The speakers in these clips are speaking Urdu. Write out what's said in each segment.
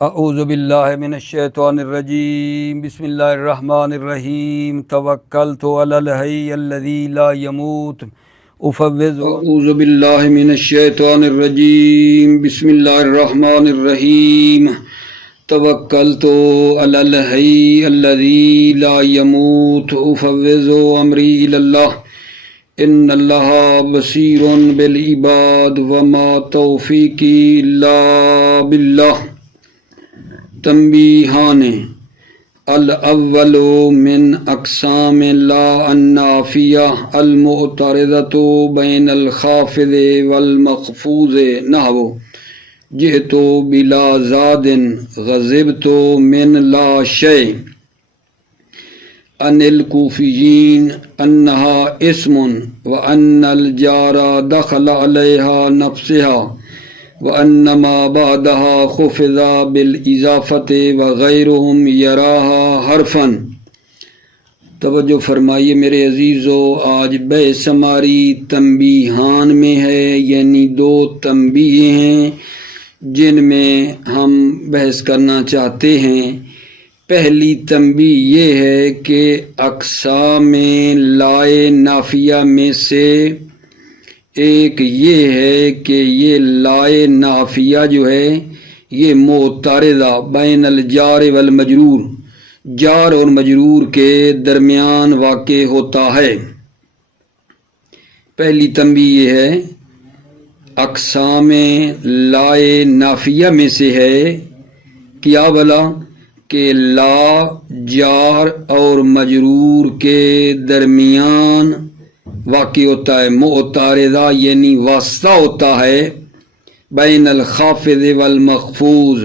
اعوذ باللہ من الشیطان الرجیم بسم اللہ الرحمن الرحیم توکلت علی الحی الذی لا يموت اعوذ باللہ من الشیطان الرجیم بسم اللہ الرحمن الرحیم توکلت علی الحی الذی لا يموت افوض امری الی اللہ ان اللہ بصیر بالعباد وما توفیقی الا باللہ۔ تنبیہان الاول من اقسام لا النافیہ المعترضۃ بین الخافض والمخفوض نحو جئت بلا زاد غضبت من لا شیء ان الکوفیین انہا اسم وان الجار دخل علیہا نفسها وَأَنَّمَا بَعْدَهَا خُفِضَ بِالْإِضَافَةِ وَغَيْرُهُمْ يَرَاهَا حَرْفًا۔ توجہ فرمائیے میرے عزیزو، آج بحث ہماری تنبیہان میں ہے، یعنی دو تنبیہ ہیں جن میں ہم بحث کرنا چاہتے ہیں۔ پہلی تنبیہ یہ ہے کہ اقسام لائے نافیہ میں سے ایک یہ ہے کہ یہ لائے نافیہ جو ہے یہ معترضہ بین الجار والمجرور، جار اور مجرور کے درمیان واقع ہوتا ہے۔ پہلی تنبیہ یہ ہے اقسام لائے نافیہ میں سے ہے کیا بلا کہ لا جار اور مجرور کے درمیان واقع ہوتا ہے، معترضہ یعنی واسطہ ہوتا ہے بین الخافض والمخفوض،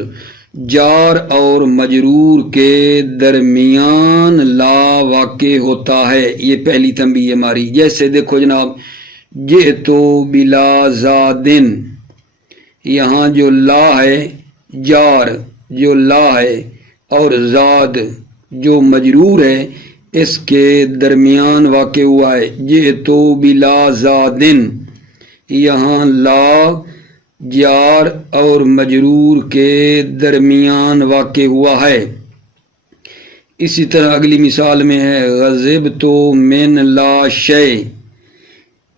جار اور مجرور کے درمیان لا واقع ہوتا ہے۔ یہ پہلی تنبیہ ہماری۔ جیسے دیکھو جناب، جئتو بلا زادن، یہاں جو لا ہے جار جو لا ہے اور زاد جو مجرور ہے اس کے درمیان واقع ہوا ہے۔ جئتو بلا زادن، یہاں لا جار اور مجرور کے درمیان واقع ہوا ہے۔ اسی طرح اگلی مثال میں ہے غضبت من لا شیء،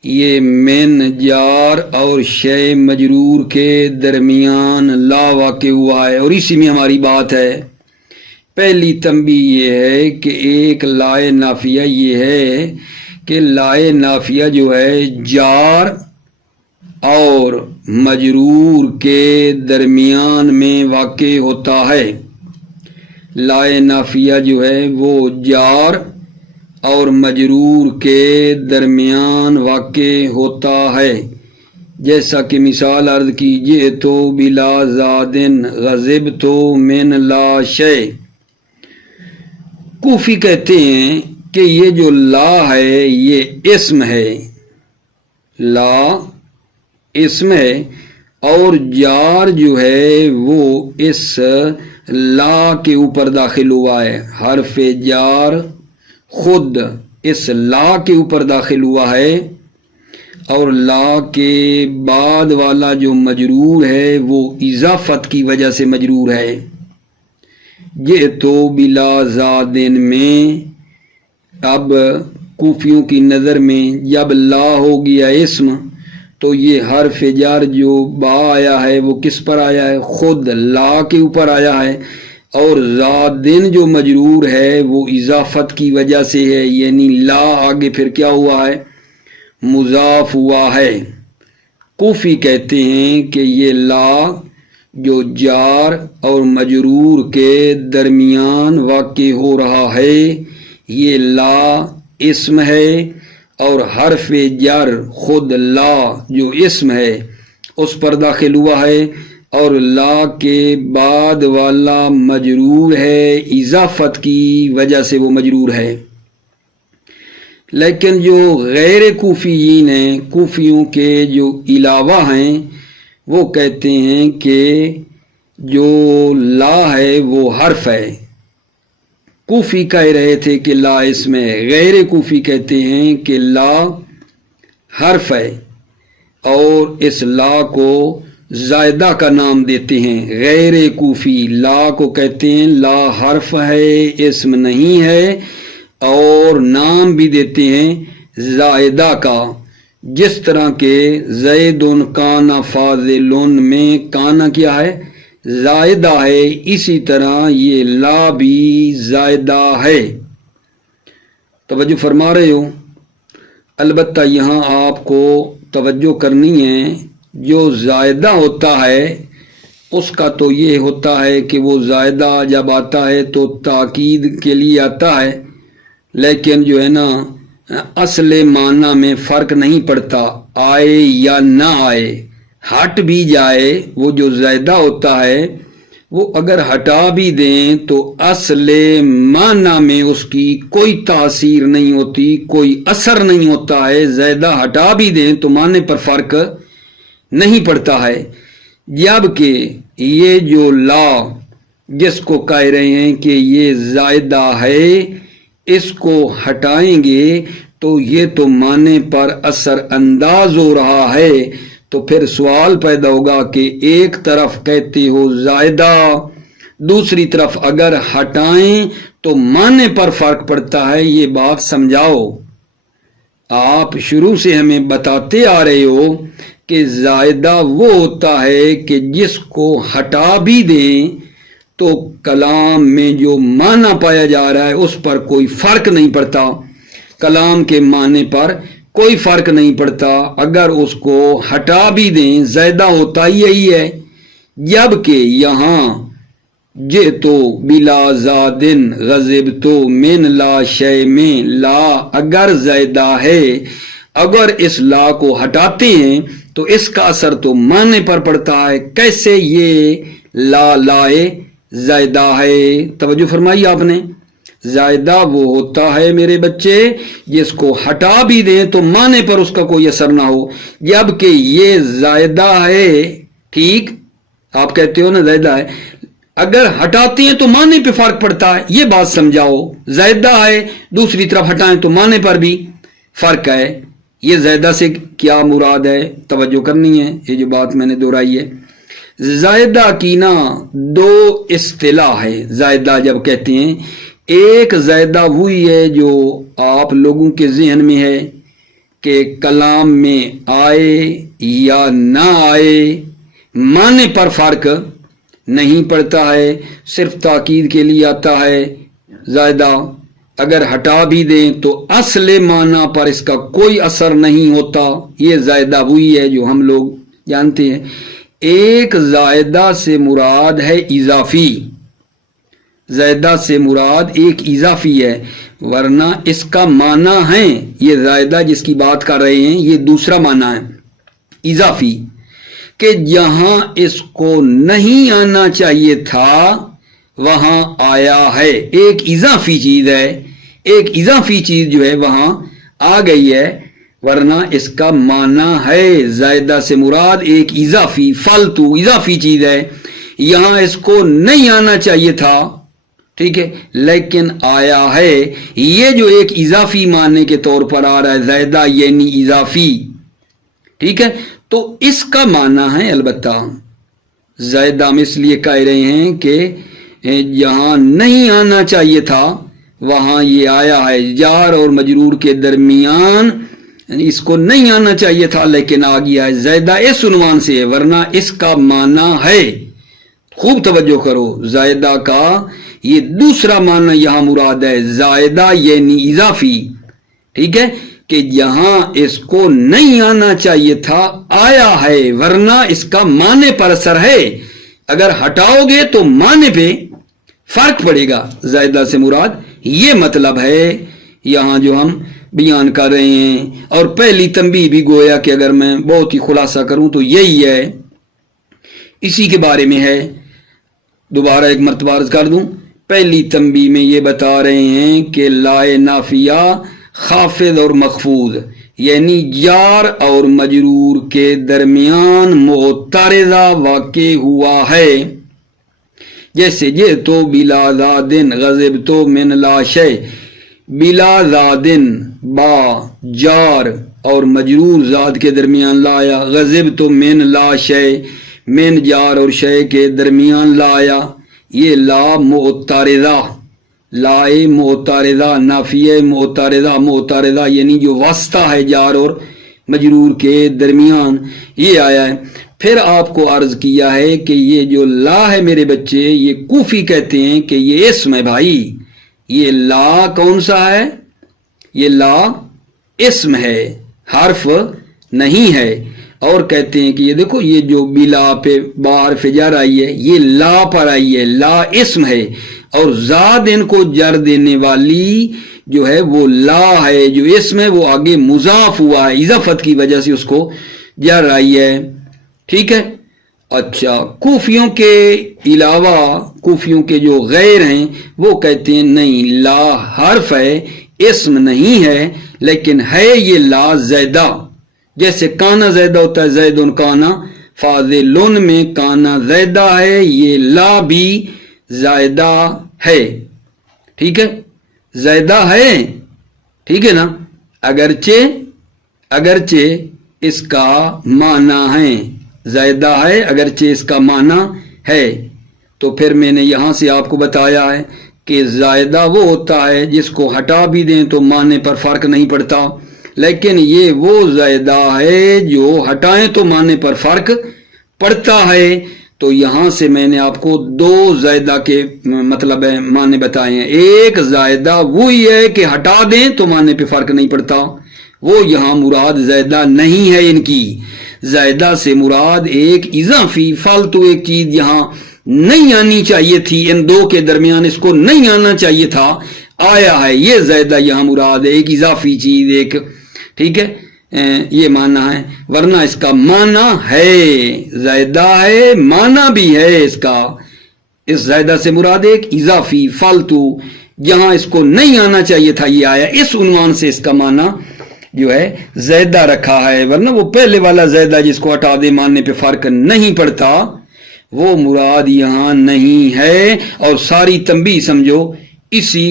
یہ من جار اور شیء مجرور کے درمیان لا واقع ہوا ہے، اور اسی میں ہماری بات ہے۔ پہلی تنبیہ یہ ہے کہ ایک لائے نافیہ یہ ہے کہ لائے نافیہ جو ہے جار اور مجرور کے درمیان میں واقع ہوتا ہے۔ لائے نافیہ جو ہے وہ جار اور مجرور کے درمیان واقع ہوتا ہے۔ جیسا کہ مثال عرض کیجئے تو بلا زادن غضبت من لا شیء۔ کوفی کہتے ہیں کہ یہ جو لا ہے یہ اسم ہے، لا اسم ہے اور جار جو ہے وہ اس لا کے اوپر داخل ہوا ہے۔ حرف جار خود اس لا کے اوپر داخل ہوا ہے اور لا کے بعد والا جو مجرور ہے وہ اضافت کی وجہ سے مجرور ہے۔ جئتو بلا زادن میں اب کوفیوں کی نظر میں جب لا ہو گیا اسم تو یہ حرف جار جو با آیا ہے وہ کس پر آیا ہے؟ خود لا کے اوپر آیا ہے، اور زادن جو مجرور ہے وہ اضافت کی وجہ سے ہے، یعنی لا آگے پھر کیا ہوا ہے؟ مضاف ہوا ہے۔ کوفی کہتے ہیں کہ یہ لا جو جار اور مجرور کے درمیان واقع ہو رہا ہے یہ لا اسم ہے، اور حرف جر خود لا جو اسم ہے اس پر داخل ہوا ہے، اور لا کے بعد والا مجرور ہے، اضافت کی وجہ سے وہ مجرور ہے۔ لیکن جو غیر کوفیین ہیں، کوفیوں کے جو علاوہ ہیں، وہ کہتے ہیں کہ جو لا ہے وہ حرف ہے۔ کوفی کہہ رہے تھے کہ لا اسم ہے، غیر کوفی کہتے ہیں کہ لا حرف ہے، اور اس لا کو زائدہ کا نام دیتے ہیں. غیر کوفی لا کو کہتے ہیں لا حرف ہے اسم نہیں ہے, اور نام بھی دیتے ہیں زائدہ کا, جس طرح کہ زید کان فاضل میں کانا کیا ہے زائدہ ہے, اسی طرح یہ لا بھی زائدہ ہے. توجہ فرما رہے ہو؟ البتہ یہاں آپ کو توجہ کرنی ہے, جو زائدہ ہوتا ہے اس کا تو یہ ہوتا ہے کہ وہ زائدہ جب آتا ہے تو تاکید کے لیے آتا ہے, لیکن جو ہے نا اصل معنی میں فرق نہیں پڑتا, آئے یا نہ آئے, ہٹ بھی جائے, وہ جو زائدہ ہوتا ہے وہ اگر ہٹا بھی دیں تو اصل معنی میں اس کی کوئی تاثیر نہیں ہوتی, کوئی اثر نہیں ہوتا ہے. زائدہ ہٹا بھی دیں تو معنی پر فرق نہیں پڑتا ہے. جبکہ یہ جو لا جس کو کہہ رہے ہیں کہ یہ زائدہ ہے, اس کو ہٹائیں گے تو یہ تو معنی پر اثر انداز ہو رہا ہے. تو پھر سوال پیدا ہوگا کہ ایک طرف کہتے ہو زائدہ, دوسری طرف اگر ہٹائیں تو معنی پر فرق پڑتا ہے, یہ بات سمجھاؤ. آپ شروع سے ہمیں بتاتے آ رہے ہو کہ زائدہ وہ ہوتا ہے کہ جس کو ہٹا بھی دیں تو کلام میں جو معنی پایا جا رہا ہے اس پر کوئی فرق نہیں پڑتا, کلام کے معنی پر کوئی فرق نہیں پڑتا. اگر اس کو ہٹا بھی دیں زائدہ ہوتا ہی یہی ہے. جبکہ یہاں جئتو بلا زادن غضبتو من لا شے میں لا اگر زائدہ ہے, اگر اس لا کو ہٹاتے ہیں تو اس کا اثر تو معنی پر پڑتا ہے. کیسے؟ یہ لا لائے زائدہ ہے. توجہ فرمائی آپ نے, زائدہ وہ ہوتا ہے میرے بچے جس کو ہٹا بھی دیں تو معنی پر اس کا کوئی اثر نہ ہو, جبکہ یہ زائدہ ہے. ٹھیک, آپ کہتے ہو نا زائدہ ہے, اگر ہٹاتے ہیں تو معنی پہ فرق پڑتا ہے, یہ بات سمجھاؤ. زائدہ ہے, دوسری طرف ہٹائیں تو معنی پر بھی فرق ہے. یہ زائدہ سے کیا مراد ہے توجہ کرنی ہے, یہ جو بات میں نے دہرائی ہے. زائدہ کی نا دو اصطلاح ہے. زائدہ جب کہتے ہیں, ایک زائدہ ہوئی ہے جو آپ لوگوں کے ذہن میں ہے کہ کلام میں آئے یا نہ آئے معنی پر فرق نہیں پڑتا ہے, صرف تاکید کے لیے آتا ہے زائدہ. اگر ہٹا بھی دیں تو اصل معنی پر اس کا کوئی اثر نہیں ہوتا. یہ زائدہ ہوئی ہے جو ہم لوگ جانتے ہیں. ایک زائدہ سے مراد ہے اضافی, زائدہ سے مراد ایک اضافی ہے, ورنہ اس کا معنی ہے یہ زائدہ جس کی بات کر رہے ہیں یہ دوسرا معنی ہے اضافی, کہ جہاں اس کو نہیں آنا چاہیے تھا وہاں آیا ہے. ایک اضافی چیز ہے, ایک اضافی چیز جو ہے وہاں آ گئی ہے, ورنہ اس کا معنی ہے زائدہ سے مراد ایک اضافی فالتو اضافی چیز ہے. یہاں اس کو نہیں آنا چاہیے تھا, ٹھیک ہے, لیکن آیا ہے. یہ جو ایک اضافی معنی کے طور پر آ رہا ہے زائدہ یعنی اضافی, ٹھیک ہے, تو اس کا معنی ہے البتہ زائدہ ہم اس لیے کہہ رہے ہیں کہ جہاں نہیں آنا چاہیے تھا وہاں یہ آیا ہے. جار اور مجرور کے درمیان اس کو نہیں آنا چاہیے تھا لیکن آ گیا ہے. زائدہ اس عنوان سے ہے, ورنہ اس کا معنی ہے, خوب توجہ کرو, زائدہ کا یہ دوسرا معنی یہاں مراد ہے زائدہ یعنی اضافی, ٹھیک ہے, کہ جہاں اس کو نہیں آنا چاہیے تھا آیا ہے, ورنہ اس کا معنی پر اثر ہے. اگر ہٹاؤ گے تو معنی پہ فرق پڑے گا. زائدہ سے مراد یہ مطلب ہے یہاں جو ہم بیان کر رہے ہیں. اور پہلی تنبیہ بھی گویا کہ اگر میں بہت ہی خلاصہ کروں تو یہی ہے, اسی کے بارے میں ہے. دوبارہ ایک مرتبہ عرض کر دوں, پہلی تنبیہ میں یہ بتا رہے ہیں کہ لائے نافیہ خافض اور مخفوض یعنی جار اور مجرور کے درمیان معترضہ واقع ہوا ہے. جیسے جئتو بلا زادن غضبتو من لا شے, بلا زادن با جار اور مجرور زاد کے درمیان لایا, غضبتو من لا شے من جار اور شے کے درمیان لا آیا، یہ لا معترضہ، لائے معترضہ، نافیہ معترضہ یعنی جو واسطہ ہے جار اور مجرور کے درمیان، یہ آیا ہے۔ پھر آپ کو عرض کیا ہے کہ یہ جو لا ہے میرے بچے، یہ کوفی کہتے ہیں کہ یہ اسم ہے بھائی، یہ لا کون سا ہے؟ یہ لا اسم ہے، حرف نہیں ہے۔ اور کہتے ہیں کہ یہ دیکھو یہ جو بلا پہ باہر فجر آئی ہے، یہ لا پر آئی ہے، لا اسم ہے، اور زاد ان کو جر دینے والی جو ہے وہ لا ہے، جو اسم ہے وہ آگے مضاف ہوا ہے، اضافت کی وجہ سے اس کو جر آئی ہے، ٹھیک ہے۔ اچھا، کوفیوں کے علاوہ کوفیوں کے جو غیر ہیں وہ کہتے ہیں نہیں، لا حرف ہے، اسم نہیں ہے، لیکن ہے یہ لا زیدہ، جیسے کانا زیدہ ہوتا ہے، زیدن کانا فاضلن میں کانا زیدہ ہے، یہ لا بھی زائدہ ہے، ٹھیک ہے، زیدہ ہے، ٹھیک ہے نا، اگرچہ اس کا معنی ہے، زائدہ ہے اگرچہ اس کا معنی ہے۔ تو پھر میں نے یہاں سے آپ کو بتایا ہے کہ زائدہ وہ ہوتا ہے جس کو ہٹا بھی دیں تو معنی پر فرق نہیں پڑتا، لیکن یہ وہ زائدہ ہے جو ہٹائیں تو معنی پر فرق پڑتا ہے۔ تو یہاں سے میں نے آپ کو دو زائدہ کے مطلب معنی بتائے ہیں، ایک زائدہ وہی ہے کہ ہٹا دیں تو معنی پہ فرق نہیں پڑتا، وہ یہاں مراد زائدہ نہیں ہے، ان کی زائدہ سے مراد ایک اضافی فالتو ایک چیز یہاں نہیں آنی چاہیے تھی، ان دو کے درمیان اس کو نہیں آنا چاہیے تھا، آیا ہے، یہ زائدہ یہاں مراد ہے، ایک اضافی چیز، ایک، ٹھیک ہے، یہ معنی ہے، ورنہ اس کا معنی ہے، زائدہ ہے، معنی بھی ہے اس کا، اس زائدہ سے مراد ایک اضافی فالتو جہاں اس کو نہیں آنا چاہیے تھا یہ آیا، اس عنوان سے اس کا معنی جو ہے زائدہ رکھا ہے، ورنہ وہ پہلے والا زائدہ جس کو ہٹا دے ماننے پہ فرق نہیں پڑتا وہ مراد یہاں نہیں ہے۔ اور ساری تنبیہ سمجھو اسی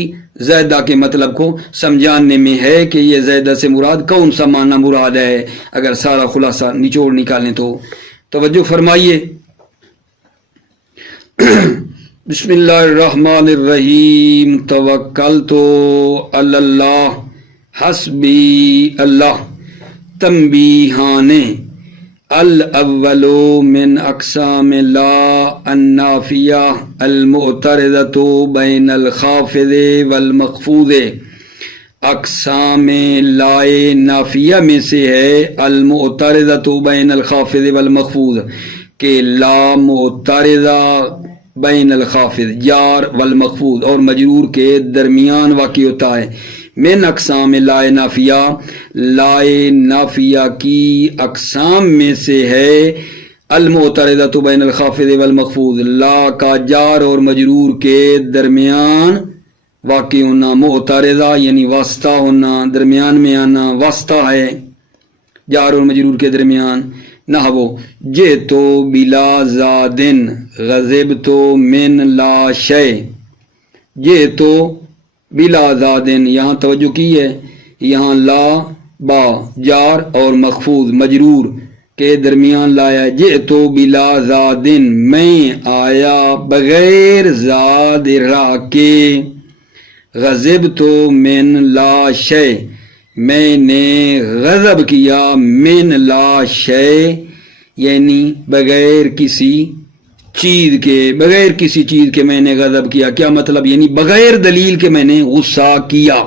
زائدہ کے مطلب کو سمجھانے میں ہے کہ یہ زائدہ سے مراد کون سا معنی مراد ہے، اگر سارا خلاصہ نچوڑ نکالیں تو توجہ فرمائیے۔ بسم اللہ الرحمن الرحیم، توکلت علی اللہ حسبی اللہ، تنبیہان الاول من اقسام لا النافیہ المعترضۃ بین الخافض والمخفوض، اقسام لائے نافیہ میں سے ہے المعترضۃ بین الخافض والمخفوض کہ لا معترضہ بین الخافض جار والمخفوض اور مجرور کے درمیان واقع ہوتا ہے، من اقسام لائے نافیہ، لائے نافیہ کی اقسام میں سے ہے المعترضۃ بین الخافض والمخفوض، لا کا جار اور مجرور کے درمیان واقع ہونا، معترضہ یعنی واسطہ ہونا، درمیان میں آنا، واسطہ ہے جار اور مجرور کے درمیان۔ نحو جئتو بلا زادن غضبتو من لا شے، جئتو بلا زادن، یہاں توجہ کی ہے، یہاں لا با جار اور مخفوض مجرور کے درمیان لایا، جئتو بلا زادن میں آیا بغیر زاد را کے، غضبتو من لا شے میں نے غضب کیا، من لا شے یعنی بغیر کسی چیز کے، بغیر کسی چیز کے میں نے غضب کیا، کیا مطلب، یعنی بغیر دلیل کے میں نے غصہ کیا۔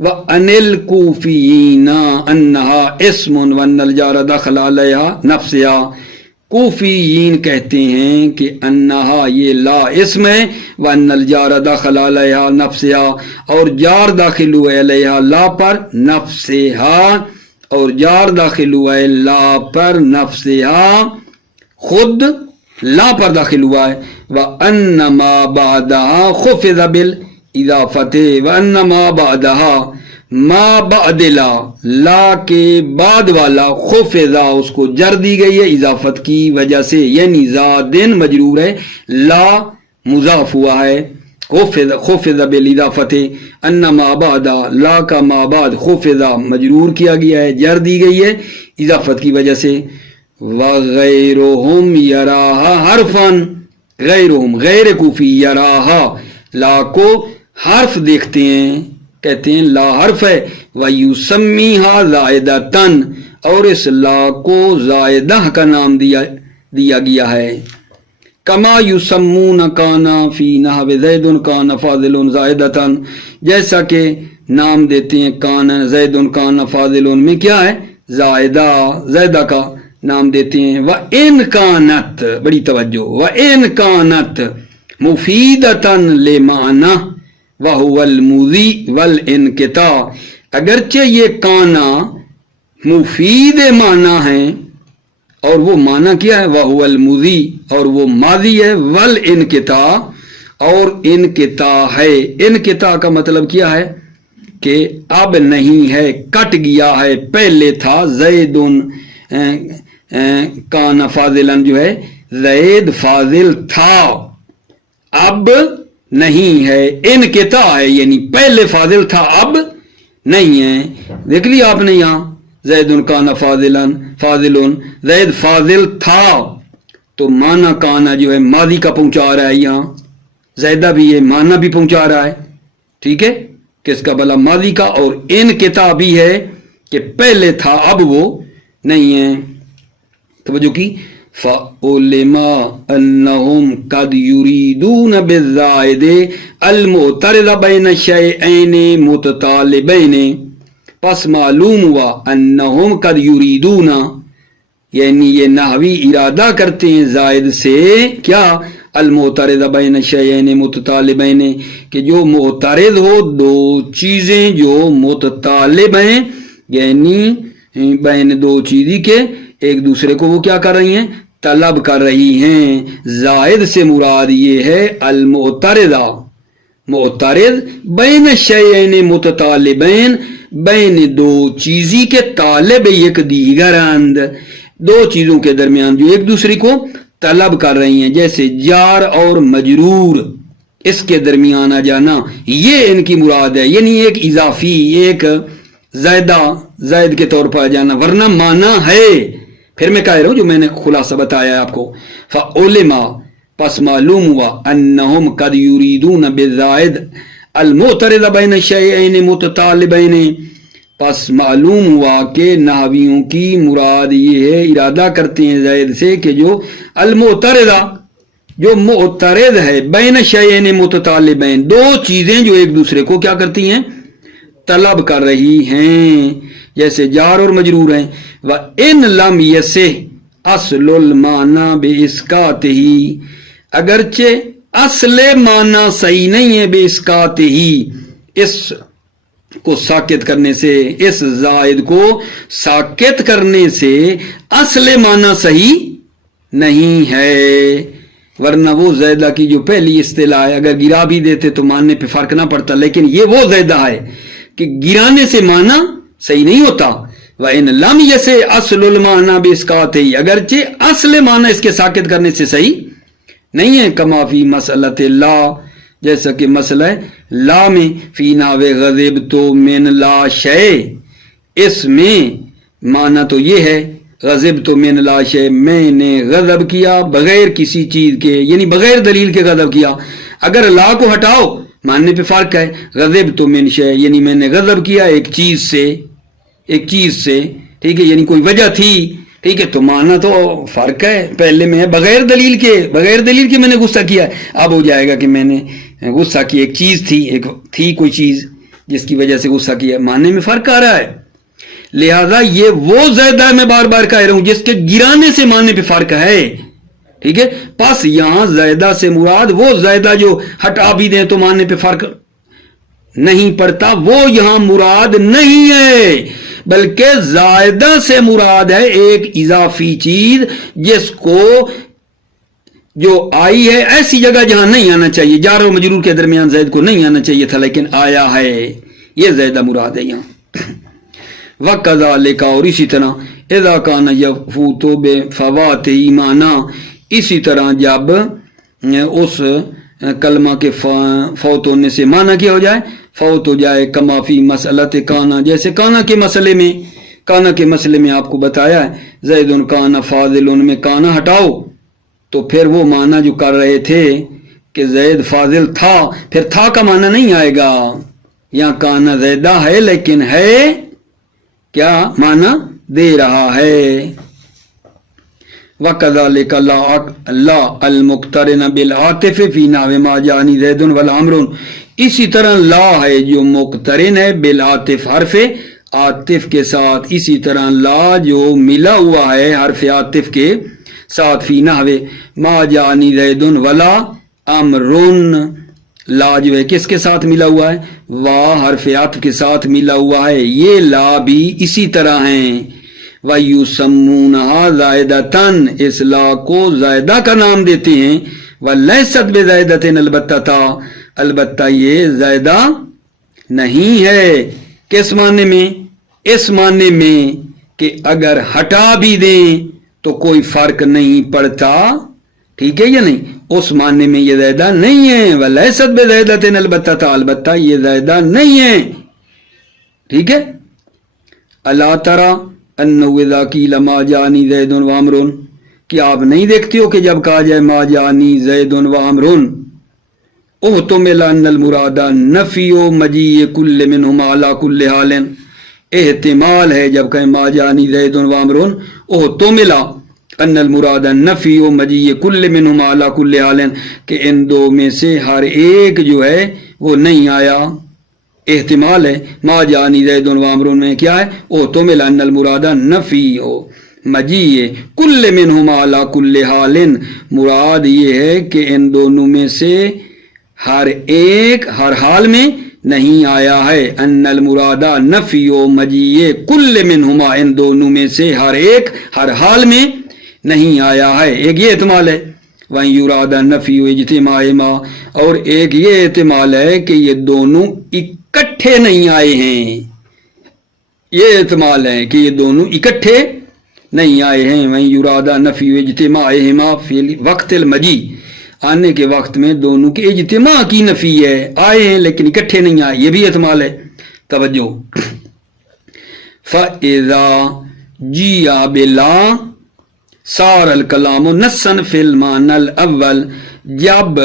وَأَنِ الْكُوفِيِّينَ أَنَّهَا اسْمٌ وَأَنَّ الْجَارَ دَخَلَ عَلَيْهَا نَفْسِهَا، کوفیین کہتے ہیں کہ انہا یہ لا اسم ہے، وَأَنَّ الْجَارَ دَخَلَ عَلَيْهَا نَفْسِهَا اور جار داخل ہوئے علیہا لا پر، نفسها اور جار داخل ہوا ہے لا پر، نفسها خود لا پر داخل ہوا ہے، وَأَنَّ مَا بَعْدَهَا خُفِضَ بِالْإِضَافَةِ، وَأَنَّ مَا بَعْدَهَا ما بعد لا کے بعد والا خفضہ اس کو جر دی گئی ہے اضافت کی وجہ سے، یعنی زادن مجرور ہے، لا مضاف ہوا ہے، خفض بالاضافت، ان ما بعد لا کا ما بعد خفضہ مجرور کیا گیا ہے، جر دی گئی ہے اضافت کی وجہ سے، وغیرہم یراہا حرفن، غیرہم غیر کوفی یراہا لا کو حرف دیکھتے ہیں، کہتے ہیں لا حرف ہے، وَيُسَمِّيهَا زَائِدَةً اور اس لا کو زائدہ کا نام دیا گیا ہے، کما یسمون کانا فی نحو زید کان فاضل زائدتاً، جیسا کہ نام دیتے ہیں کان زید کان فاضل میں کیا ہے زائدہ کا نام دیتے ہیں، وَإِن كَانَتْ بڑی توجہ، وَإِن كَانَتْ مُفِیدَةً لِمَعْنَى وَهُوَ الْمُضِی وَالْإِنْقِطَاع، اگرچہ یہ کانا مفید معنی ہے اور وہ معنی کیا ہے وَهُوَ الْمُضِی اور وہ ماضی ہے، وَالْإِنْقِطَاع اور انقطاع ہے، انقطاع کا مطلب کیا ہے کہ اب نہیں ہے، کٹ گیا ہے، پہلے تھا زید کان فاضلاً جو ہے زید فاضل تھا، اب نہیں ہے، انقطاع ہے یعنی پہلے فاضل تھا اب نہیں ہے۔ دیکھ لیا آپ نے یہاں زید کان فاضل، زید فاضل تھا تو معنی کانا جو ہے ماضی کا پہنچا رہا ہے، یہاں زیدہ بھی ہے معنی بھی پہنچا رہا ہے، ٹھیک ہے، کس کا بھلا ماضی کا، اور انقطاع بھی ہے کہ پہلے تھا اب وہ نہیں ہے۔ توجہ کی فَعُلِمَ أَنَّهُمْ قَدْ يُرِيدُونَ بِالزَّائِدِ الْمُعْتَرِضَ بَيْنَ الشَّيْئَيْنِ مُتَطَالِبَيْنِ، پس معلوم ہوا انہم قد یریدون یعنی یہ نحوی ارادہ کرتے ہیں زائد سے کیا المعترض بین الشیئین متطالبین، کہ جو معترض ہو دو چیزیں جو متطالب ہیں یعنی بین دو چیزیں کے ایک دوسرے کو وہ کیا کر رہی ہیں طلب کر رہی ہیں۔ زائد سے مراد یہ ہے المعترضہ، معترض بین الشیئین متطالبین بین دو چیزی کے طالب یک دیگرند، دو چیزوں کے درمیان جو ایک دوسرے کو طلب کر رہی ہیں، جیسے جار اور مجرور اس کے درمیان آ جانا یہ ان کی مراد ہے، یعنی ایک اضافی ایک زائد کے طور پر آ جانا، ورنہ معنی ہے پھر میں کہہ رہا ہوں جو میں نے خلاصہ بتایا ہے آپ کو۔ فَعُلِمَ پس معلوم ہوا انہم قد یریدون بالزائد المعترض بین الشیئین متطالبین، پس معلوم ہوا کہ نحویوں کی مراد یہ ہے ارادہ کرتے ہیں زائد سے کہ جو المعترضہ جو معترض ہے بین الشیئین متطالبین دو چیزیں جو ایک دوسرے کو کیا کرتی ہیں طلب کر رہی ہیں، جیسے جار اور مجرور ہیں۔ وَإِن لَمْ يَصِحْ أَصْلُ الْمَعْنَى بِإِسْقَاطِهِ اگرچہ اصل معنی صحیح نہیں ہے بِإِسْقَاطِهِ اس کو ساکت کرنے سے، اس زائد کو ساکت کرنے سے اصل معنی صحیح نہیں ہے، ورنہ وہ زیدہ کی جو پہلی اصطلاح ہے اگر گرا بھی دیتے تو ماننے پہ فرق نہ پڑتا، لیکن یہ وہ زیدہ ہے کہ گرانے سے معنی صحیح نہیں ہوتا۔ وَإِن لَمْ يَصِحْ أَصْلُ الْمَعْنَى بِإِسْقَاطِهِ اگرچہ اصل معنی اس کے ساکت کرنے سے صحیح نہیں ہے، کما فی مسئلۃ لا جیسا کہ مسئلہ لا میں فی نحو غضبت من لا شیء، اس میں معنی تو یہ ہے غضبت من لا شیء میں نے غضب کیا بغیر کسی چیز کے، یعنی بغیر دلیل کے غضب کیا، اگر لا کو ہٹاؤ ماننے پہ فرق ہے، غضبت من شیء یعنی میں نے غضب کیا ایک چیز سے، ٹھیک ہے، یعنی کوئی وجہ تھی، ٹھیک ہے، تو معنی تو فرق ہے، پہلے میں بغیر دلیل کے میں نے غصہ کیا، اب ہو جائے گا کہ میں نے غصہ کی ایک چیز تھی کوئی چیز جس کی وجہ سے غصہ کیا، معنی میں فرق آ رہا ہے۔ لہذا یہ وہ زیدہ میں بار بار کہہ رہا ہوں جس کے گرانے سے معنی پہ فرق ہے، ٹھیک ہے، پس یہاں زیدہ سے مراد وہ زیدہ جو ہٹا بھی دیں تو معنی پہ فرق نہیں پڑتا، وہ یہاں مراد نہیں ہے، بلکہ زائدہ سے مراد ہے ایک اضافی چیز جس کو جو آئی ہے ایسی جگہ جہاں نہیں آنا چاہیے، جار و مجرور کے درمیان زید کو نہیں آنا چاہیے تھا لیکن آیا ہے، یہ زیدہ مراد ہے یہاں۔ وَكَذَلِكَ اور اسی طرح اِذَا كَانَ يَفُوتُ بِفَوَاتِهِ مَعْنَى اسی طرح جب اس کلمہ کے فوت ہونے سے معنی کیا ہو جائے فوت ہو جائے، کما فی مسئلۃ کانا جیسے کانا کے مسئلے میں کانا کے مسئلے میں آپ کو بتایا ہے زید کانا فاضل میں کانا ہٹاؤ تو پھر وہ معنی جو کر رہے تھے کہ زید فاضل تھا، پھر تھا کا معنی نہیں آئے گا. یہاں کانا زیدہ ہے لیکن ہے کیا معنی دے رہا ہے. وَكَذَلِكَ لَا الْمُقْتَرِنَ بِالْعَاطِفِ فِي نَحْوِ مَا جَاءَنِي زَيْدٌ وَالْعَمْرُ، اسی طرح لا ہے جو مقترن ہے بالعاطف حرف عاطف کے ساتھ، اسی طرح لا جو ملا ہوا ہے حرف عاطف کے ساتھ فی نحو ما جاءنی زید ولا امرن، لا جو ہے کس کے ساتھ ملا ہوا ہے؟ وا حرف عطف کے ساتھ ملا ہوا ہے. یہ لا بھی اسی طرح ہیں. وَيُسَمُّونَهَا زَائِدَةً، اس لا کو زائدہ کا نام دیتے ہیں. وَلَيْسَتْ بِزَائِدَةٍ، البتہ تھا البتہ یہ زائدہ نہیں ہے. کس معنی میں؟ اس معنی میں کہ اگر ہٹا بھی دیں تو کوئی فرق نہیں پڑتا. ٹھیک ہے یا نہیں؟ اس معنی میں یہ زائدہ نہیں ہے. وَلَيْسَتْ بِزَائِدَةٍ، البتہ تھا البتہ یہ زائدہ نہیں ہے. ٹھیک ہے. الا ترى انه اذا قيل ما جاءني زيد وعمر، کہ آپ نہیں دیکھتے ہو کہ جب کہا جائے ما جاءني زيد وعمر احتمل ان المراد نفی مجیء کل منهما على كل حال، احتمال ہے جب کہیں ما جاءني زيد وعمر احتمل ان المراد نفی مجیء کل منهما على كل حال، کہ ان دو میں سے ہر ایک جو ہے وہ نہیں آیا. احتمال ہے ما جاءنی زید وعمر میں کیا ہے؟ احتمل ان المراد نفی مجیء کل منہما علی کل حال، مراد یہ ہے کہ ان دونوں میں سے ہر ایک ہر حال میں نہیں آیا ہے. ان المراد نفی مجیء کل منہما، ان دونوں میں سے ہر ایک ہر حال میں نہیں آیا ہے. ایک یہ احتمال ہے. وَإِن يُرَادَ النَّفْيُ اجْتِمَاعِهِمَا، اور ایک یہ احتمال ہے کہ یہ دونوں اکٹھے نہیں آئے ہیں. یہ احتمال ہے کہ یہ دونوں اکٹھے نہیں آئے ہیں. وَإِن يُرَادَ النَّفْيُ اجْتِمَاعِهِمَا فِي وقت المجیء، آنے کے وقت میں دونوں کے اجتماع کی نفی ہے، آئے ہیں لیکن اکٹھے نہیں آئے. یہ بھی احتمال ہے. توجہ. فَإِذَا جِیَ بِلَا سار الکلام نسن فی المعنی الاول، جب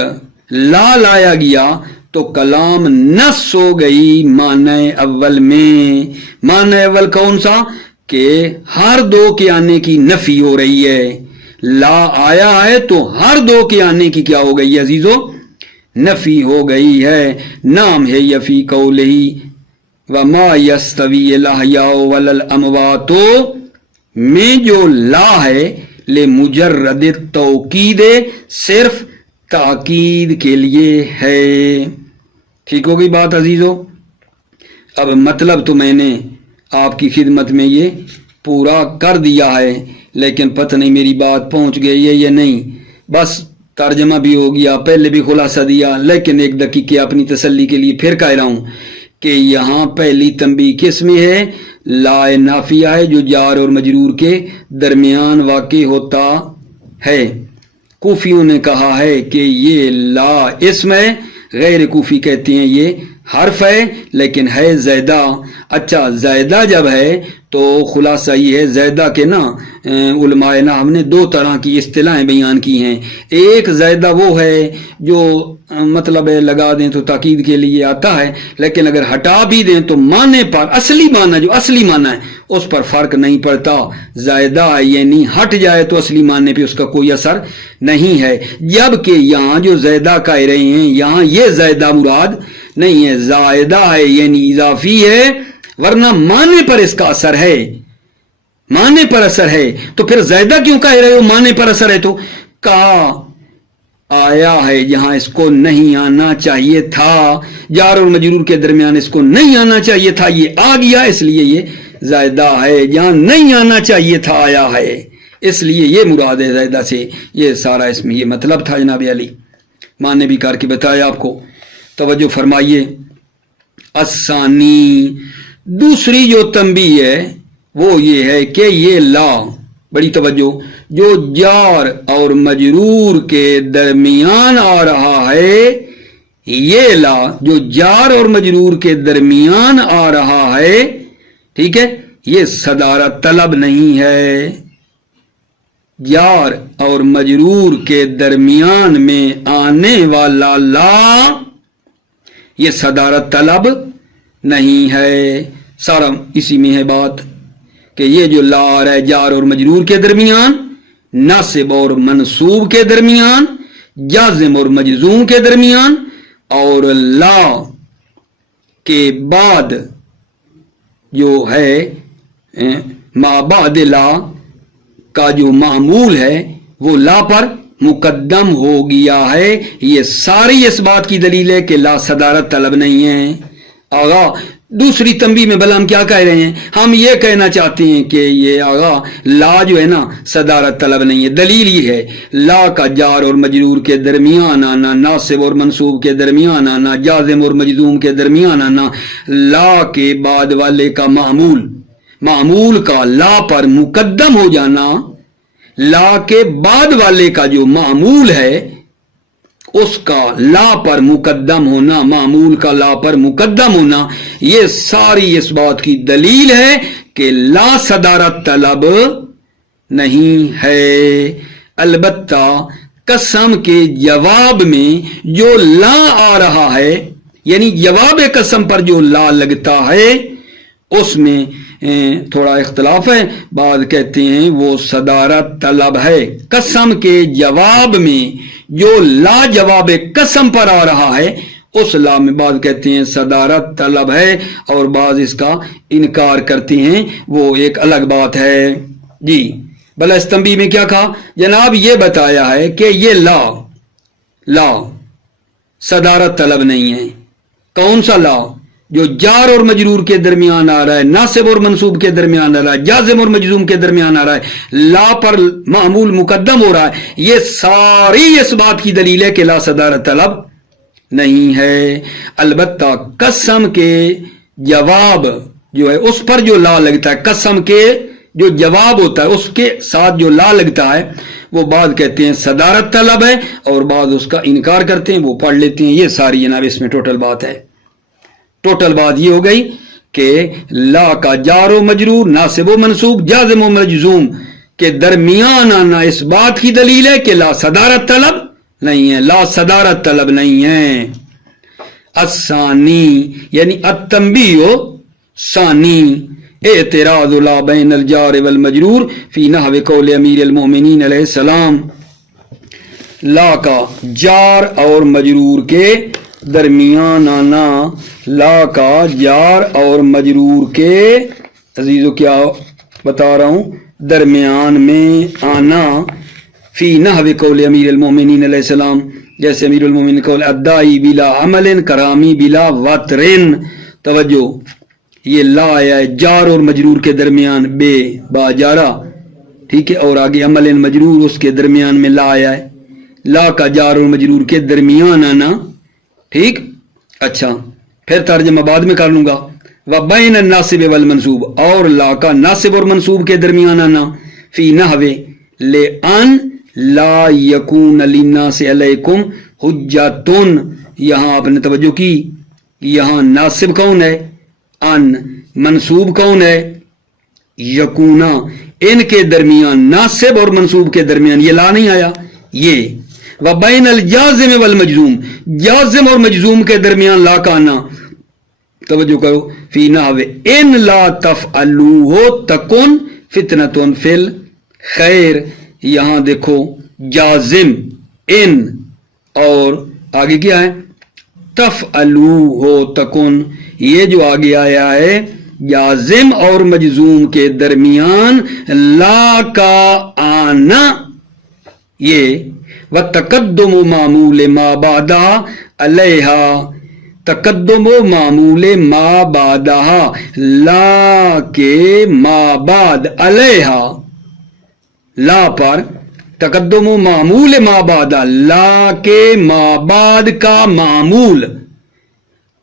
لا لایا گیا تو کلام نس ہو گئی معنی اول میں. معنی اول کون سا؟ کہ ہر دو کے آنے کی نفی ہو رہی ہے. لا آیا ہے تو ہر دو کے آنے کی کیا ہو گئی ہے عزیزو؟ نفی ہو گئی ہے. نام ہے یفی قولہ وما یستوی الاحیاء ولا الاموات میں جو لا ہے لمجرد توکید، صرف تاکید کے لیے ہے. ٹھیک ہو گئی بات عزیزو؟ اب مطلب تو میں نے آپ کی خدمت میں یہ پورا کر دیا ہے، لیکن پتہ نہیں میری بات پہنچ گئی ہے یا نہیں. بس ترجمہ بھی ہو گیا، پہلے بھی خلاصہ دیا، لیکن ایک دقیقے اپنی تسلی کے لیے پھر کہہ رہا ہوں کہ یہاں پہلی تنبیہ کس میں ہے؟ لا نافیہ ہے جو جار اور مجرور کے درمیان واقع ہوتا ہے. کوفیوں نے کہا ہے کہ یہ لا اسم ہے، غیر کوفی کہتے ہیں یہ حرف ہے لیکن ہے زیدہ. اچھا زیدہ جب ہے تو خلاصہ یہ ہے زیدہ کے نا علماء نا ہم نے دو طرح کی اصطلاحیں بیان کی ہیں. ایک زیدہ وہ ہے جو مطلب لگا دیں تو تاکید کے لیے آتا ہے، لیکن اگر ہٹا بھی دیں تو معنی پر اصلی معنی جو اصلی معنی ہے اس پر فرق نہیں پڑتا. زائدہ یعنی ہٹ جائے تو اصلی معنی پہ اس کا کوئی اثر نہیں ہے. جبکہ یہاں جو زائدہ کہہ رہے ہیں یہاں یہ زائدہ مراد نہیں ہے، زائدہ ہے یعنی اضافی ہے، ورنہ معنی پر اس کا اثر ہے. معنی پر اثر ہے تو پھر زائدہ کیوں کہہ رہے ہو؟ معنی پر اثر ہے تو کہا آیا ہے جہاں اس کو نہیں آنا چاہیے تھا، جار اور مجرور کے درمیان اس کو نہیں آنا چاہیے تھا، یہ آ گیا اس لیے یہ زائدہ ہے. جہاں نہیں آنا چاہیے تھا آیا ہے، اس لیے یہ مراد ہے زائدہ سے. یہ سارا اس میں یہ مطلب تھا جناب علی، معنی بھی کر کے بتایا آپ کو. توجہ فرمائیے. الثانی، دوسری جو تنبیہ ہے وہ یہ ہے کہ یہ لا، بڑی توجہ، جو جار اور مجرور کے درمیان آ رہا ہے، یہ لا جو جار اور مجرور کے درمیان آ رہا ہے، ٹھیک ہے، یہ صدارت طلب نہیں ہے. جار اور مجرور کے درمیان میں آنے والا لا یہ صدارت طلب نہیں ہے. سارا اسی میں ہے بات کہ یہ جو لا آ رہا ہے جار اور مجرور کے درمیان، ناصب اور منصوب کے درمیان، جازم اور مجزوم کے درمیان، اور لا کے بعد جو ہے ما بعد لا کا جو معمول ہے وہ لا پر مقدم ہو گیا ہے. یہ ساری اس بات کی دلیل ہے کہ لا صدارت طلب نہیں ہے. آغا دوسری تنبیہ میں بھلا ہم کیا کہہ رہے ہیں؟ ہم یہ کہنا چاہتے ہیں کہ یہ آغا لا جو ہے نا صدارت طلب نہیں ہے. دلیل یہ ہے لا کا جار اور مجرور کے درمیان آنا، ناصب اور منصوب کے درمیان آنا، جازم اور مجزوم کے درمیان آنا، لا کے بعد والے کا معمول کا لا پر مقدم ہو جانا، لا کے بعد والے کا جو معمول ہے اس کا لا پر مقدم ہونا، معمول کا لا پر مقدم ہونا، یہ ساری اس بات کی دلیل ہے کہ لا صدارت طلب نہیں ہے. البتہ قسم کے جواب میں جو لا آ رہا ہے، یعنی جواب قسم پر جو لا لگتا ہے اس میں تھوڑا اختلاف ہے. بعض کہتے ہیں وہ صدارت طلب ہے. قسم کے جواب میں جو لا جواب قسم پر آ رہا ہے اس لا میں بعض کہتے ہیں صدارت طلب ہے اور بعض اس کا انکار کرتے ہیں، وہ ایک الگ بات ہے. جی بھلا اس تنبیہ میں کیا کہا جناب؟ یہ بتایا ہے کہ یہ لا صدارت طلب نہیں ہے. کون سا لا؟ جو جار اور مجرور کے درمیان آ رہا ہے، ناصب اور منصوب کے درمیان آ رہا ہے، جازم اور مجزوم کے درمیان آ رہا ہے، لا پر معمول مقدم ہو رہا ہے. یہ ساری اس بات کی دلیل ہے کہ لا صدارت طلب نہیں ہے. البتہ قسم کے جواب جو ہے اس پر جو لا لگتا ہے، قسم کے جو جواب ہوتا ہے اس کے ساتھ جو لا لگتا ہے وہ بعض کہتے ہیں صدارت طلب ہے اور بعض اس کا انکار کرتے ہیں، وہ پڑھ لیتے ہیں. یہ ساری جناب اس میں ٹوٹل بات ہے. ٹوٹل بات یہ ہو گئی کہ لا کا جار و مجرور، ناصب و منصوب، جازم و مجزوم کے درمیان آنا اس بات کی دلیل ہے کہ لا صدارت طلب نہیں ہے. لا صدارت طلب نہیں ہے. الثانی یعنی التنبیہ ثانی اعتراض لا بین الجار والمجرور فی نحو قول امیر المؤمنین علیہ السلام. لا کا جار اور مجرور کے درمیان آنا، لا کا جار اور مجرور کے عزیزو کیا بتا رہا ہوں درمیان میں آنا، فی نحو قول امیر المؤمنین علیہ السلام، جیسے امیر المؤمنین قول ادائی بلا عمل کرامی بلا وطرن. توجہ یہ لا آیا ہے جار اور مجرور کے درمیان بے با جارا، ٹھیک ہے، اور آگے عمل مجرور اس کے درمیان میں لا آیا ہے. لا کا جار اور مجرور کے درمیان آنا، ٹھیک. اچھا پھر ترجمہ بعد میں کر لوں گا. وبین الناصب والمنصوب، اور لا کا ناصب اور منصوب کے درمیان آنا، فی نحو لأن لا یکون للناس علیکم حجۃ. یہاں آپ نے توجہ کی، یہاں ناصب کون ہے؟ ان. منصوب کون ہے؟ یکونا. ان کے درمیان ناصب اور منصوب کے درمیان یہ لا نہیں آیا. یہ وبین الجازم والمجزوم، جازم اور مجزوم کے درمیان لا کا آنا. توجہ کرو، فی نحو ان لا تفعلوہ تکن فتنۃ فی الخیر. یہاں دیکھو جازم ان اور آگے کیا ہے؟ تفعلوہ تکن. یہ جو آگے آیا ہے جازم اور مجزوم کے درمیان لا کا آنا، یہ وتقدم معمول ما بعدہ علیہا، تقدم و معمول ما بعدہ، لا کے ما بعد علیہا، لا پر تقدم و معمول ما بعدہ، لا کے ما بعد کا معمول،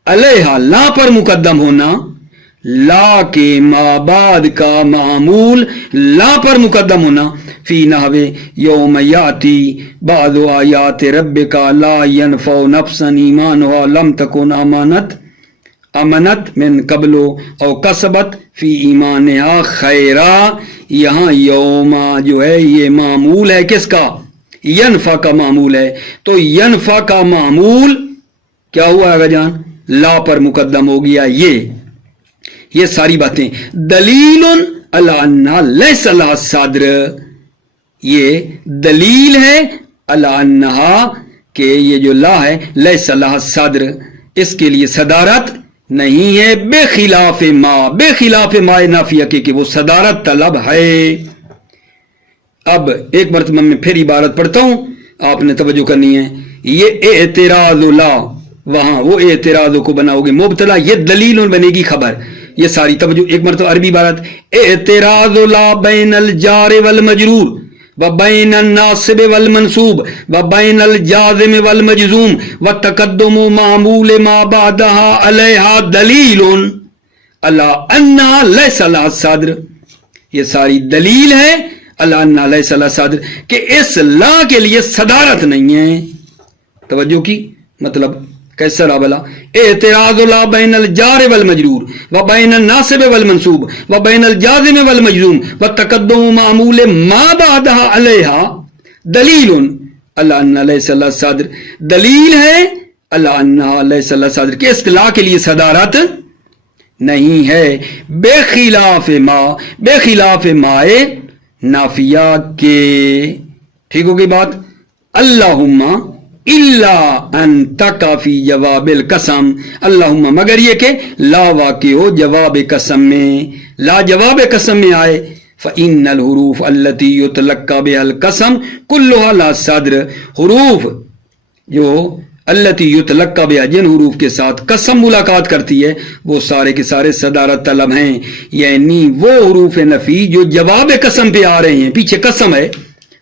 علیہا لا پر مقدم ہونا، لا کے ما بعد کا معمول لا پر مقدم ہونا. فی نحو یوم یاتی بعض آیات ربک لا ینفع نفسا ایمانها لم تکن امانت امنت من قبلو او کسبت فی ایمانہا خیرا، یہاں یوما جو ہے یہ معمول ہے کس کا؟ ینفع کا معمول ہے، تو ینفع کا معمول کیا ہوا ہے جان؟ لا پر مقدم ہو گیا۔ یہ ساری باتیں دلیل علی انہا لیس لہا صدر، یہ دلیل ہے علی انہا کہ یہ جو لا ہے لیس لہا صدر، اس کے لیے صدارت نہیں ہے، بے خلاف ما نافیہ کے کہ وہ صدارت طلب ہے۔ اب ایک مرتبہ میں پھر عبارت پڑھتا ہوں، آپ نے توجہ کرنی ہے۔ یہ اعتراض لا، وہاں وہ اعتراض کو بناؤ گے مبتلا، یہ دلیل بنے گی خبر۔ یہ ساری توجہ، ایک مرتبہ عربی عبارت، اعتراض لا بین الجار والمجرور وبین الناصب والمنصوب وبین الجازم والمجزوم وتقدم معمول ما بعدها علیہا دلیل علی انہا لیس لہا صدر، یہ ساری دلیل ہے علی انہا لیس لہا صدر کہ اس لا کے لیے صدارت نہیں ہے۔ توجہ کی مطلب کیسا رہا بلا؟ اعتراض لا بین الجار والمجرور وبین الناصب والمنصوب وبین الجازم والمجزوم وتقدم معمول ما بعدها علیہا دلیل علی انہا لیس لہا صدر، دلیل ہے علی انہا لیس لہا صدر کہ اس لا کے لیے صدارت نہیں ہے، بے خلاف ما نافیہ کے۔ ٹھیک ہو گئی بات؟ اللہم الا ان تقع فی جواب القسم، اللہم مگر یہ کہ لا واقع ہو جواب قسم میں، لا جواب قسم میں آئے، فإن الحروف التي يتلقى بها القسم كلها لا صدر، حروف جو التي يتلقى بها جن حروف کے ساتھ قسم ملاقات کرتی ہے وہ سارے کے سارے صدارت طلب ہیں، یعنی وہ حروف نفی جو جواب قسم پہ آ رہے ہیں، پیچھے قسم ہے،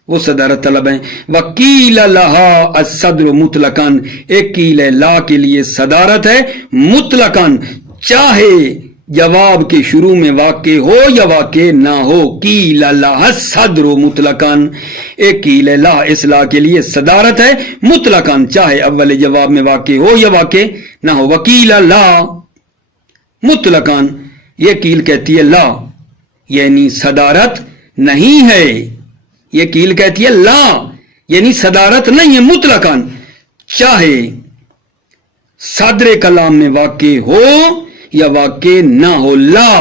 وہ صدارت طلب ہیں۔ وکیل لہا الصدر مطلقاً، ایک کیل لا کے لیے صدارت ہے مطلقاً، چاہے جواب کے شروع میں واقع ہو یا واقع نہ ہو، کیل لہا الصدر مطلقاً، ایک کیل لا اس لا کے لیے صدارت ہے مطلقاً، چاہے اول جواب میں واقع ہو یا واقع نہ ہو۔ وکیل لا مطلقاً، یہ کیل کہتی ہے لا یعنی صدارت نہیں ہے، یہ کیل کہتی ہے لا یعنی صدارت نہیں ہے مطلقاً، چاہے صدر کلام میں واقع ہو یا واقع نہ ہو، لا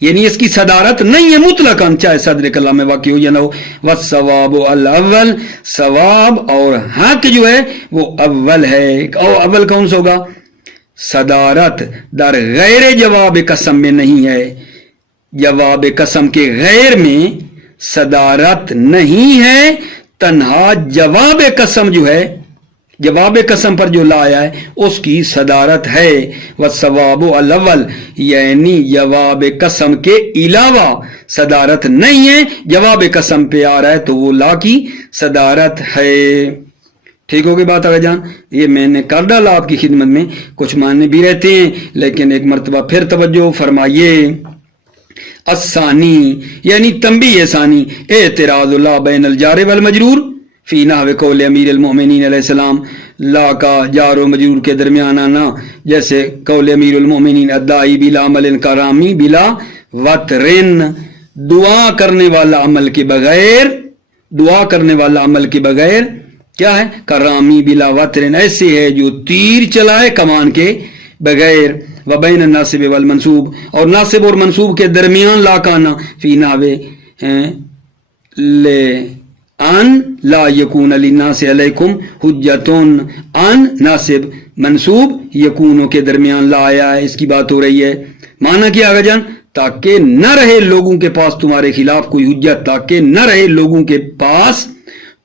یعنی اس کی صدارت نہیں ہے مطلقاً، چاہے صدر کلام میں واقع ہو یا نہ ہو۔ والثواب الاول، ثواب اور حق جو ہے وہ اول ہے، اور اول کون سا ہوگا؟ صدارت در غیر جواب قسم میں نہیں ہے، جواب قسم کے غیر میں صدارت نہیں ہے، تنہا جواب قسم جو ہے، جواب قسم پر جو لا آیا ہے اس کی صدارت ہے۔ والثواب الاول، یعنی جواب قسم کے علاوہ صدارت نہیں ہے، جواب قسم پہ آ رہا ہے تو وہ لا کی صدارت ہے۔ ٹھیک ہو گئی بات آگے جان؟ یہ میں نے کر ڈالا آپ کی خدمت میں، کچھ معنی بھی رہتے ہیں لیکن ایک مرتبہ پھر توجہ فرمائیے۔ الثانی یعنی تنبیہ ثانی، اعتراض لا بین الجار والمجرور فی نحو قول امیر المؤمنین علیہ السلام، لا کا جار و مجرور کے درمیان آنا جیسے قول امیر المؤمنین الدائی بلا عمل کرامی بلا وطرن، دعا کرنے والا عمل کے بغیر، دعا کرنے والا عمل کے بغیر کیا ہے؟ کرامی بلا وطرن، ایسے ہے جو تیر چلائے کمان کے بغیر۔ وبین الناصب والمنصوب، اور ناصب اور منصوب کے درمیان لا کا آنا فی نحو لے ان لا یکون للناس علیکم حجتون، ان ناصب منصوب یکونوں کے درمیان لا آیا ہے، اس کی بات ہو رہی ہے۔ معنی کیا آگا جان؟ تاکہ نہ رہے لوگوں کے پاس تمہارے خلاف کوئی حجت، تاکہ نہ رہے لوگوں کے پاس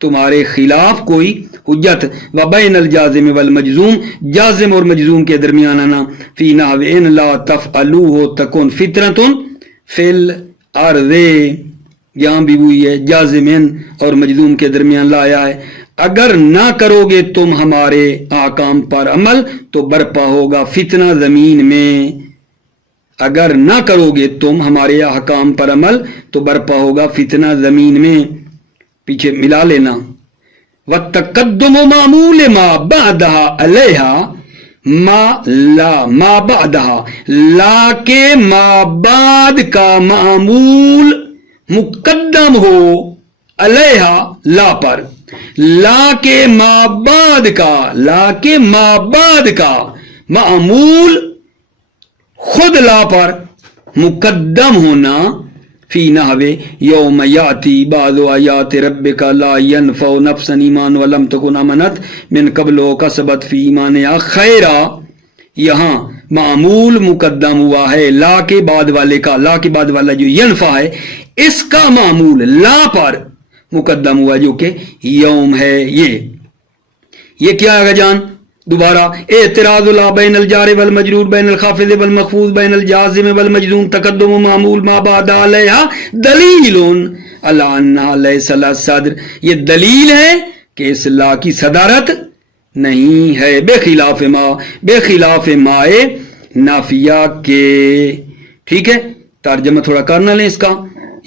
تمہارے خلاف کوئی حجت۔ وبین الجازم والمجزوم، جازم اور مجزوم کے درمیان آنا فی نحو ان لا تفعلوہ تکن فتنۃ فی الارض، یہاں بھی وہی ہے، جازم اور مجزوم کے درمیان لایا ہے، اگر نہ کرو گے تم ہمارے احکام پر عمل تو برپا ہوگا فتنہ زمین میں، اگر نہ کرو گے تم ہمارے احکام پر عمل تو برپا ہوگا فتنہ زمین میں۔ پیچھے ملا لینا۔ وَتَقَدُّمُ مَعْمُولِ مَا بَعْدَهَا عَلَيْهَا، ما لا ما بعدہا، لا کے ما بعد کا معمول مقدم ہو علیہا لا پر، لا کے ما بعد کا، لا کے ما بعد کا معمول خود لا پر مقدم ہونا، فی نحو یوم یاتی بعض آیات ربک لا ینفع نفسا ایمان ولم تکن آمنت من قبل کسبت فی ایمانہا خیرا، یہاں معمول مقدم ہوا ہے لا کے بعد والے کا، لا کے بعد والا جو ینفع ہے اس کا معمول لا پر مقدم ہوا جو کہ یوم ہے۔ یہ کیا ہے جان؟ دوبارہ اعتراض لا بین الجار والمجرور بین الخافض والمخفوض بین الجازم والمجزوم تقدم معمول ما بعد علیہا دلیل علی انہا لیس لها صدر، یہ دلیل ہے کہ اس لا کی صدارت نہیں ہے، بے خلاف مائے نافیہ کے۔ ٹھیک ہے، ترجمہ تھوڑا کرنا لیں اس کا۔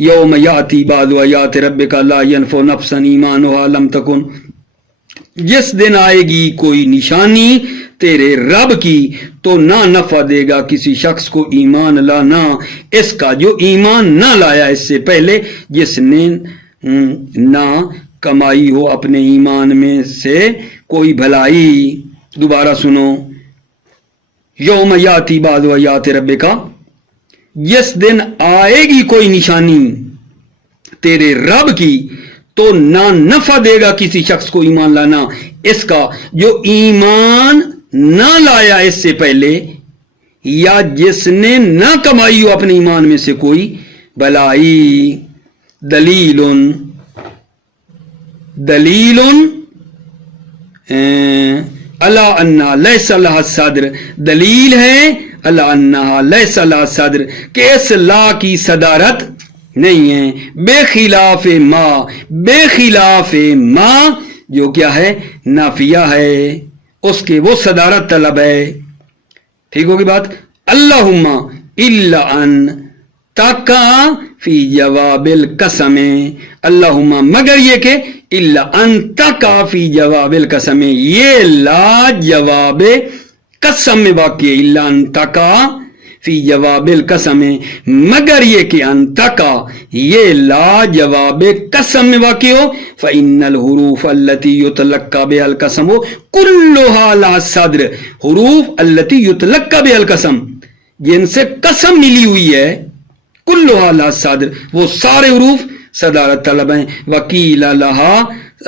یوم یاتی بعض آیات ربک لا ینفع نفسا ایمانہا لم تکن، جس دن آئے گی کوئی نشانی تیرے رب کی تو نہ نفع دے گا کسی شخص کو ایمان لانا اس کا جو ایمان نہ لایا اس سے پہلے، جس نے نہ کمائی ہو اپنے ایمان میں سے کوئی بھلائی۔ دوبارہ سنو، یوم یاتی بعض آیات ربک، جس دن آئے گی کوئی نشانی تیرے رب کی تو نہ نفع دے گا کسی شخص کو ایمان لانا اس کا جو ایمان نہ لایا اس سے پہلے، یا جس نے نہ کمائی ہو اپنے ایمان میں سے کوئی بھلائی۔ دلیل الا انہا لیس لہا صدر، دلیل ہے الا انہا لیس لہا صدر کہ اس لا کی صدارت نہیں ہے، بے خلاف ما جو کیا ہے نافیہ ہے اس کے وہ صدارت طلب ہے۔ ٹھیک ہوگی بات؟ اللہم الا ان تقع فی جواب القسم، اللہم مگر یہ کہ الا ان تقع فی جواب القسم، یہ لا جواب قسم میں واقع، الا ان تقع فی جواب القسم، مگر یہ کہ انتقا یہ لا جواب قسم میں واقع ہو، فإن الحروف التي يتلقى بها القسم كلها لا صدر، حروف التي يتلقى بها القسم جن سے قسم ملی ہوئی ہے، كلها لا صدر وہ سارے حروف صدارت طلب ہیں۔ وکیل لها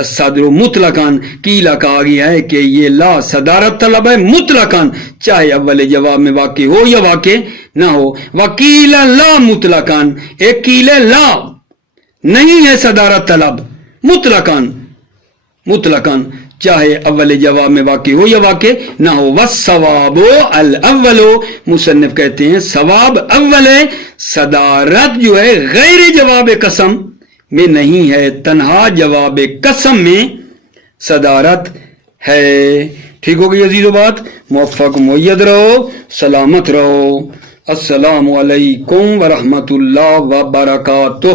صدر مطلقاً، کیلا کہا گیا ہے کہ یہ لا صدارت طلب ہے مطلقاً، چاہے اول جواب میں واقع ہو یا واقع نہ ہو۔ وکیل لا مطلقاً، ایک کیل لا نہیں ہے صدارت طلب مطلقاً چاہے اول جواب میں واقع ہو یا واقع نہ ہو۔ والثواب الاول، مصنف کہتے ہیں ثواب اول ہے، صدارت جو ہے غیر جواب قسم میں نہیں ہے، تنہا جواب قسم میں صدارت ہے۔ ٹھیک ہوگی عزیزو بات؟ موفق مؤید رہو، سلامت رہو۔ السلام علیکم ورحمۃ اللہ وبرکاتہ۔